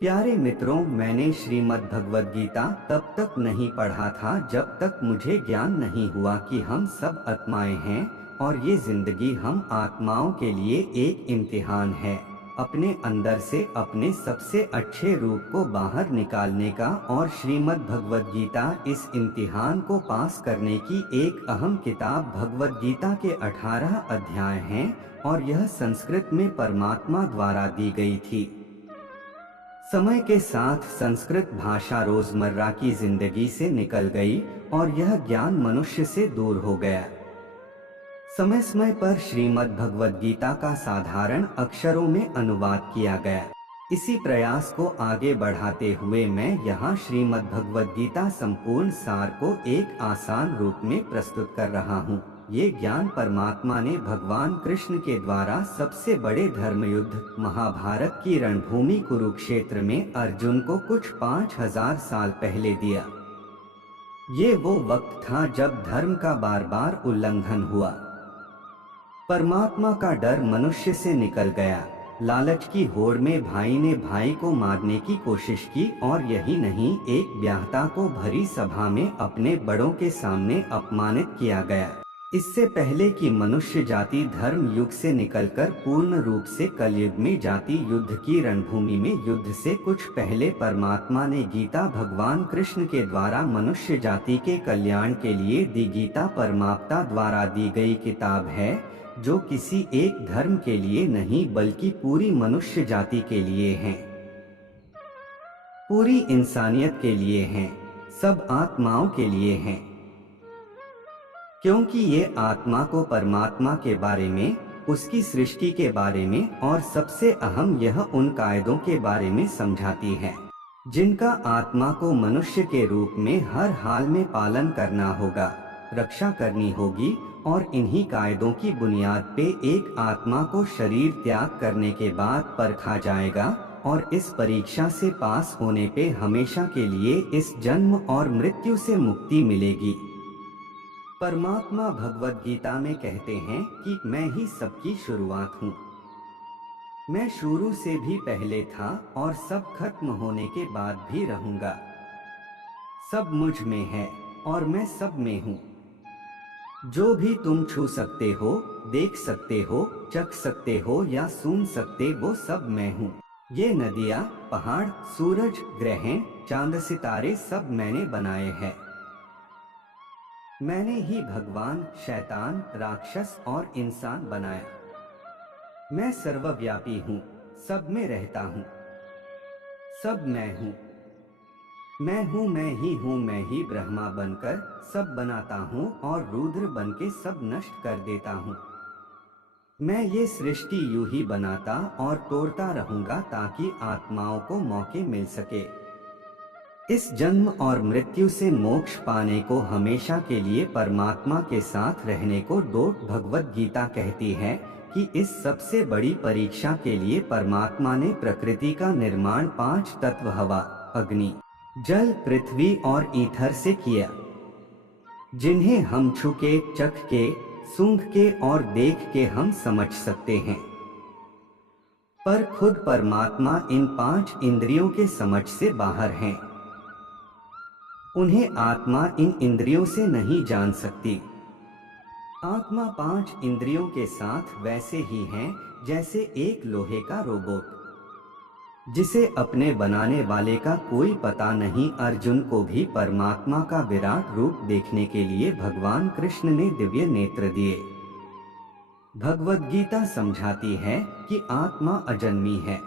प्यारे मित्रों, मैंने श्रीमद् भगवद गीता तब तक नहीं पढ़ा था जब तक मुझे ज्ञान नहीं हुआ कि हम सब आत्माएं हैं और ये जिंदगी हम आत्माओं के लिए एक इम्तिहान है, अपने अंदर से अपने सबसे अच्छे रूप को बाहर निकालने का। और श्रीमद् भगवद गीता इस इम्तिहान को पास करने की एक अहम किताब। भगवद गीता के 18 अध्याय हैं और यह संस्कृत में परमात्मा द्वारा दी गई थी। समय के साथ संस्कृत भाषा रोजमर्रा की जिंदगी से निकल गई और यह ज्ञान मनुष्य से दूर हो गया। समय समय पर श्रीमद् भगवद गीता का साधारण अक्षरों में अनुवाद किया गया। इसी प्रयास को आगे बढ़ाते हुए मैं यहाँ श्रीमद् भगवद गीता संपूर्ण सार को एक आसान रूप में प्रस्तुत कर रहा हूँ। ये ज्ञान परमात्मा ने भगवान कृष्ण के द्वारा सबसे बड़े धर्मयुद्ध महाभारत की रणभूमि कुरुक्षेत्र में अर्जुन को कुछ 5000 साल पहले दिया। ये वो वक्त था जब धर्म का बार बार उल्लंघन हुआ। परमात्मा का डर मनुष्य से निकल गया। लालच की होड़ में भाई ने भाई को मारने की कोशिश की और यही नहीं, एक ब्याहता को भरी सभा में अपने बड़ों के सामने अपमानित किया गया। इससे पहले कि मनुष्य जाति धर्म युग से निकलकर पूर्ण रूप से कलयुग में जाति युद्ध की रणभूमि में युद्ध से कुछ पहले परमात्मा ने गीता भगवान कृष्ण के द्वारा मनुष्य जाति के कल्याण के लिए दी। गीता परमात्मा द्वारा दी गई किताब है जो किसी एक धर्म के लिए नहीं बल्कि पूरी मनुष्य जाति के लिए है, पूरी इंसानियत के लिए है, सब आत्माओं के लिए है। क्योंकि ये आत्मा को परमात्मा के बारे में, उसकी सृष्टि के बारे में और सबसे अहम यह उन कायदों के बारे में समझाती है जिनका आत्मा को मनुष्य के रूप में हर हाल में पालन करना होगा, रक्षा करनी होगी। और इन्हीं कायदों की बुनियाद पे एक आत्मा को शरीर त्याग करने के बाद परखा जाएगा और इस परीक्षा से पास होने पे हमेशा के लिए इस जन्म और मृत्यु से मुक्ति मिलेगी। परमात्मा भगवद गीता में कहते हैं कि मैं ही सबकी शुरुआत हूँ। मैं शुरू से भी पहले था और सब खत्म होने के बाद भी रहूंगा। सब मुझ में है और मैं सब में हूँ। जो भी तुम छू सकते हो, देख सकते हो, चख सकते हो या सुन सकते, वो सब मैं हूँ। ये नदियाँ, पहाड़, सूरज, ग्रह, चांद, सितारे सब मैंने बनाए हैं। मैंने ही भगवान, शैतान, राक्षस और इंसान बनाया। मैं सर्वव्यापी हूँ, सब में रहता हूँ, सब मैं हूँ। मैं हूँ, मैं ही हूँ, मैं ही ब्रह्मा बनकर सब बनाता हूँ और रुद्र बन के सब नष्ट कर देता हूँ। मैं ये सृष्टि यूं ही बनाता और तोड़ता रहूंगा ताकि आत्माओं को मौके मिल सके इस जन्म और मृत्यु से मोक्ष पाने को, हमेशा के लिए परमात्मा के साथ रहने को। भगवद गीता कहती है कि इस सबसे बड़ी परीक्षा के लिए परमात्मा ने प्रकृति का निर्माण 5 तत्व हवा, अग्नि, जल, पृथ्वी और ईथर से किया, जिन्हें हम छू के, चख के, सूंघ के और देख के हम समझ सकते हैं। पर खुद परमात्मा इन 5 इंद्रियों के समझ से बाहर हैं। उन्हें आत्मा इन इंद्रियों से नहीं जान सकती। आत्मा 5 इंद्रियों के साथ वैसे ही है जैसे एक लोहे का रोबोट जिसे अपने बनाने वाले का कोई पता नहीं। अर्जुन को भी परमात्मा का विराट रूप देखने के लिए भगवान कृष्ण ने दिव्य नेत्र दिए। भगवद गीता समझाती है कि आत्मा अजन्मी है,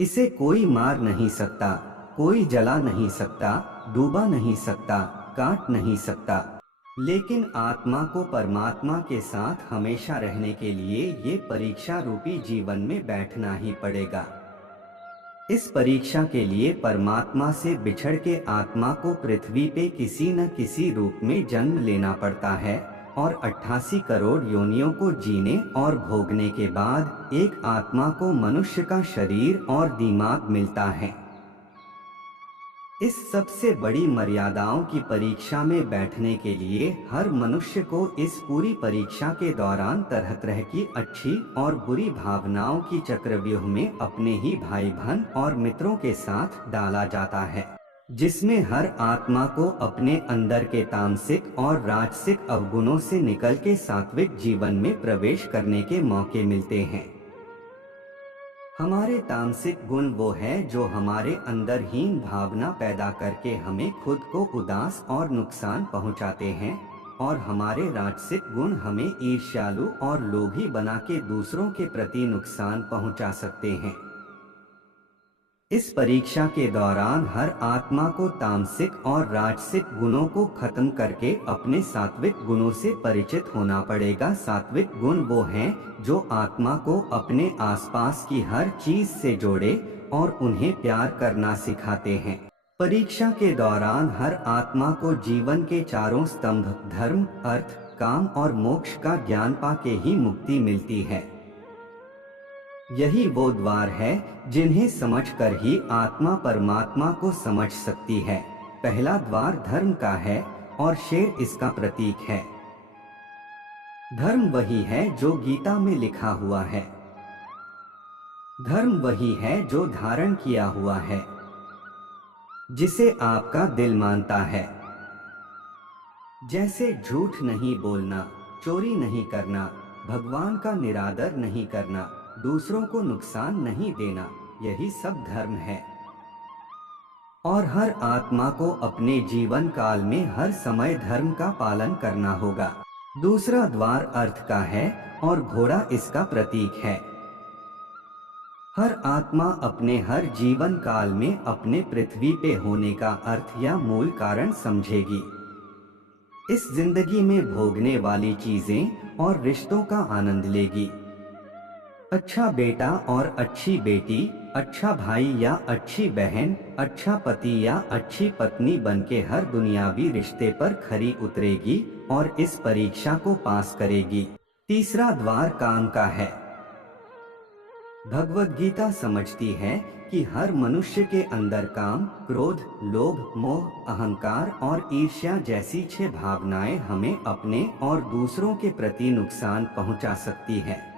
इसे कोई मार नहीं सकता, कोई जला नहीं सकता, डूबा नहीं सकता, काट नहीं सकता। लेकिन आत्मा को परमात्मा के साथ हमेशा रहने के लिए ये परीक्षा रूपी जीवन में बैठना ही पड़ेगा। इस परीक्षा के लिए परमात्मा से बिछड़ के आत्मा को पृथ्वी पे किसी न किसी रूप में जन्म लेना पड़ता है और 88 करोड़ योनियों को जीने और भोगने के बाद एक आत्मा को मनुष्य का शरीर और दिमाग मिलता है। इस सबसे बड़ी मर्यादाओं की परीक्षा में बैठने के लिए हर मनुष्य को इस पूरी परीक्षा के दौरान तरह तरह की अच्छी और बुरी भावनाओं की चक्रव्यूह में अपने ही भाई बहन और मित्रों के साथ डाला जाता है, जिसमें हर आत्मा को अपने अंदर के तामसिक और राजसिक अवगुणों से निकल के सात्विक जीवन में प्रवेश करने के मौके मिलते हैं। हमारे तामसिक गुण वो है जो हमारे अंदर हीन भावना पैदा करके हमें खुद को उदास और नुकसान पहुंचाते हैं, और हमारे राजसिक गुण हमें ईर्ष्यालु और लोभी बना के दूसरों के प्रति नुकसान पहुंचा सकते हैं। इस परीक्षा के दौरान हर आत्मा को तामसिक और राजसिक गुणों को खत्म करके अपने सात्विक गुणों से परिचित होना पड़ेगा। सात्विक गुण वो हैं जो आत्मा को अपने आसपास की हर चीज से जोड़े और उन्हें प्यार करना सिखाते हैं। परीक्षा के दौरान हर आत्मा को जीवन के चारों स्तंभ धर्म, अर्थ, काम और मोक्ष का ज्ञान पाके ही मुक्ति मिलती है। यही वो द्वार है जिन्हें समझकर ही आत्मा परमात्मा को समझ सकती है। पहला द्वार धर्म का है और शेर इसका प्रतीक है। धर्म वही है जो गीता में लिखा हुआ है। धर्म वही है जो धारण किया हुआ है, जिसे आपका दिल मानता है। जैसे झूठ नहीं बोलना, चोरी नहीं करना, भगवान का निरादर नहीं करना, दूसरों को नुकसान नहीं देना, यही सब धर्म है। और हर आत्मा को अपने जीवन काल में हर समय धर्म का पालन करना होगा। दूसरा द्वार अर्थ का है और घोड़ा इसका प्रतीक है। हर आत्मा अपने हर जीवन काल में अपने पृथ्वी पे होने का अर्थ या मूल कारण समझेगी। इस जिंदगी में भोगने वाली चीजें और रिश्तों का आनंद लेगी। अच्छा बेटा और अच्छी बेटी, अच्छा भाई या अच्छी बहन, अच्छा पति या अच्छी पत्नी बनके हर दुनियावी रिश्ते पर खरी उतरेगी और इस परीक्षा को पास करेगी। तीसरा द्वार काम का है। भगवद गीता समझती है कि हर मनुष्य के अंदर काम, क्रोध, लोभ, मोह, अहंकार और ईर्ष्या जैसी 6 भावनाएं हमें अपने और दूसरों के प्रति नुकसान पहुंचा सकती है।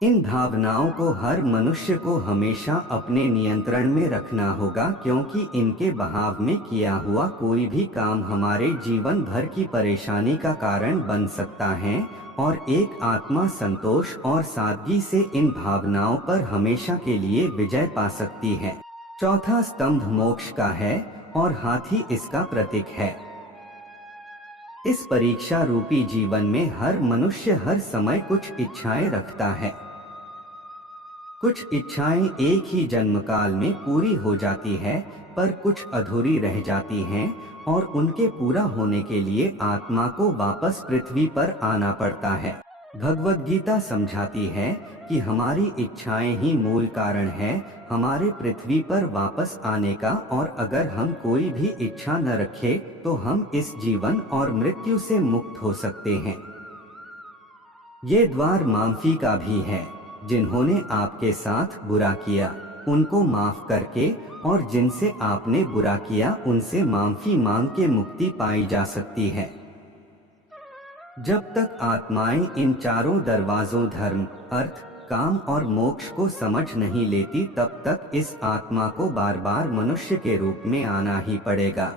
इन भावनाओं को हर मनुष्य को हमेशा अपने नियंत्रण में रखना होगा, क्योंकि इनके बहाव में किया हुआ कोई भी काम हमारे जीवन भर की परेशानी का कारण बन सकता है और एक आत्मा संतोष और सादगी से इन भावनाओं पर हमेशा के लिए विजय पा सकती है। चौथा स्तंभ मोक्ष का है और हाथी इसका प्रतीक है। इस परीक्षा रूपी जीवन में हर मनुष्य हर समय कुछ इच्छाएं रखता है। कुछ इच्छाएं एक ही जन्म काल में पूरी हो जाती है, पर कुछ अधूरी रह जाती हैं और उनके पूरा होने के लिए आत्मा को वापस पृथ्वी पर आना पड़ता है। भगवद गीता समझाती है कि हमारी इच्छाएं ही मूल कारण है हमारे पृथ्वी पर वापस आने का, और अगर हम कोई भी इच्छा न रखें तो हम इस जीवन और मृत्यु से मुक्त हो सकते हैं। ये द्वार माफी का भी है। जिन्होंने आपके साथ बुरा किया उनको माफ करके और जिनसे आपने बुरा किया उनसे माफी मांग के मुक्ति पाई जा सकती है। जब तक आत्माएं इन चारों दरवाजों धर्म, अर्थ, काम और मोक्ष को समझ नहीं लेती, तब तक इस आत्मा को बार बार मनुष्य के रूप में आना ही पड़ेगा।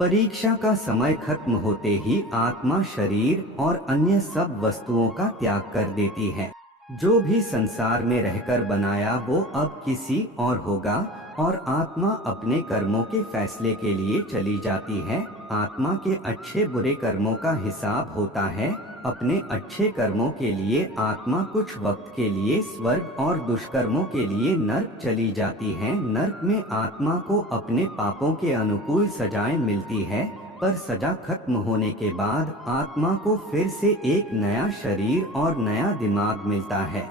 परीक्षा का समय खत्म होते ही आत्मा शरीर और अन्य सब वस्तुओं का त्याग कर देती है। जो भी संसार में रहकर बनाया वो अब किसी और होगा और आत्मा अपने कर्मों के फैसले के लिए चली जाती है। आत्मा के अच्छे बुरे कर्मों का हिसाब होता है। अपने अच्छे कर्मों के लिए आत्मा कुछ वक्त के लिए स्वर्ग और दुष्कर्मों के लिए नर्क चली जाती है। नर्क में आत्मा को अपने पापों के अनुकूल सजाएं मिलती है, पर सजा खत्म होने के बाद आत्मा को फिर से एक नया शरीर और नया दिमाग मिलता है।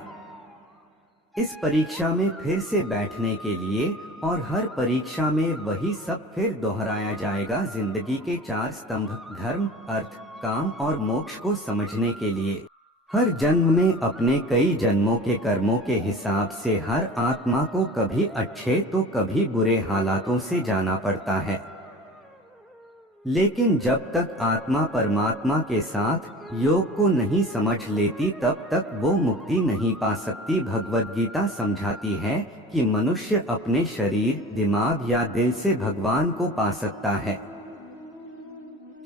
इस परीक्षा में फिर से बैठने के लिए और हर परीक्षा में वही सब फिर दोहराया जाएगा। जिंदगी के 4 स्तंभ धर्म, अर्थ, काम और मोक्ष को समझने के लिए हर जन्म में अपने कई जन्मों के कर्मों के हिसाब से हर आत्मा को कभी अच्छे तो कभी बुरे हालातों से जाना पड़ता है। लेकिन जब तक आत्मा परमात्मा के साथ योग को नहीं समझ लेती तब तक वो मुक्ति नहीं पा सकती। भगवद गीता समझाती है कि मनुष्य अपने शरीर, दिमाग या दिल से भगवान को पा सकता है।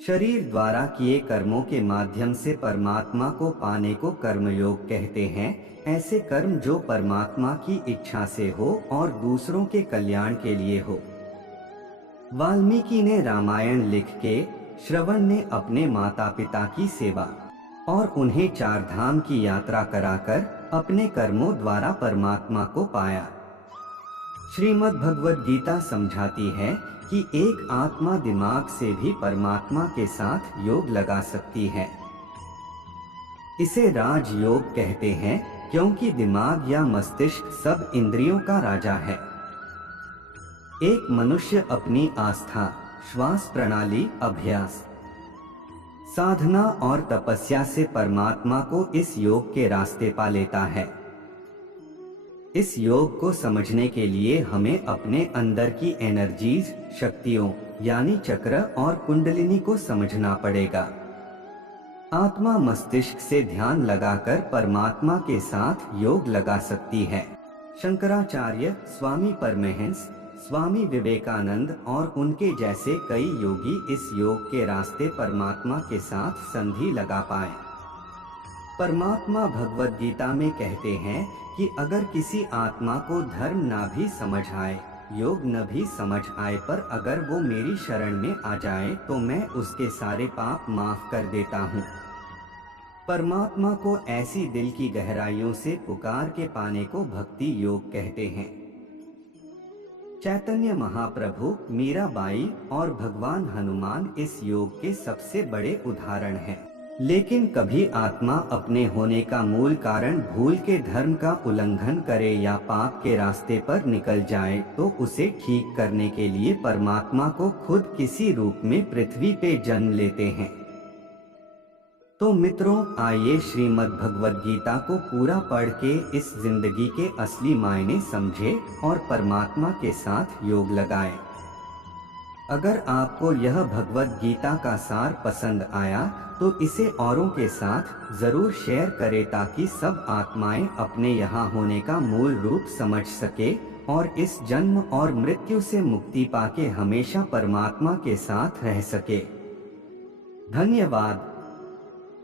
शरीर द्वारा किए कर्मों के माध्यम से परमात्मा को पाने को कर्मयोग कहते हैं। ऐसे कर्म जो परमात्मा की इच्छा से हो और दूसरों के कल्याण के लिए हो। वाल्मीकि ने रामायण लिख के, श्रवण ने अपने माता पिता की सेवा और उन्हें चार धाम की यात्रा कराकर अपने कर्मों द्वारा परमात्मा को पाया। श्रीमद् भगवद गीता समझाती है कि एक आत्मा दिमाग से भी परमात्मा के साथ योग लगा सकती है। इसे राजयोग कहते हैं क्योंकि दिमाग या मस्तिष्क सब इंद्रियों का राजा है। एक मनुष्य अपनी आस्था, श्वास प्रणाली, अभ्यास, साधना और तपस्या से परमात्मा को इस योग के रास्ते पा लेता है। इस योग को समझने के लिए हमें अपने अंदर की एनर्जीज, शक्तियों यानी चक्र और कुंडलिनी को समझना पड़ेगा। आत्मा मस्तिष्क से ध्यान लगाकर परमात्मा के साथ योग लगा सकती है। शंकराचार्य, स्वामी परमहंस, स्वामी विवेकानंद और उनके जैसे कई योगी इस योग के रास्ते परमात्मा के साथ संधि लगा पाए। परमात्मा भगवद गीता में कहते हैं कि अगर किसी आत्मा को धर्म ना भी समझ आए, योग न भी समझ आए, पर अगर वो मेरी शरण में आ जाए तो मैं उसके सारे पाप माफ कर देता हूँ। परमात्मा को ऐसी दिल की गहराइयों से पुकार के पाने को भक्ति योग कहते हैं। चैतन्य महाप्रभु, मीराबाई और भगवान हनुमान इस योग के सबसे बड़े उदाहरण हैं। लेकिन कभी आत्मा अपने होने का मूल कारण भूल के धर्म का उल्लंघन करे या पाप के रास्ते पर निकल जाए तो उसे ठीक करने के लिए परमात्मा को खुद किसी रूप में पृथ्वी पे जन्म लेते हैं। तो मित्रों, आइए श्रीमद् भगवद गीता को पूरा पढ़ के इस जिंदगी के असली मायने समझे और परमात्मा के साथ योग लगाएं। अगर आपको यह भगवद गीता का सार पसंद आया तो इसे औरों के साथ जरूर शेयर करें ताकि सब आत्माएं अपने यहाँ होने का मूल रूप समझ सके और इस जन्म और मृत्यु से मुक्ति पाके हमेशा परमात्मा के साथ रह सके। धन्यवाद।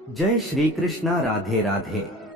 जय श्री कृष्णा। राधे राधे।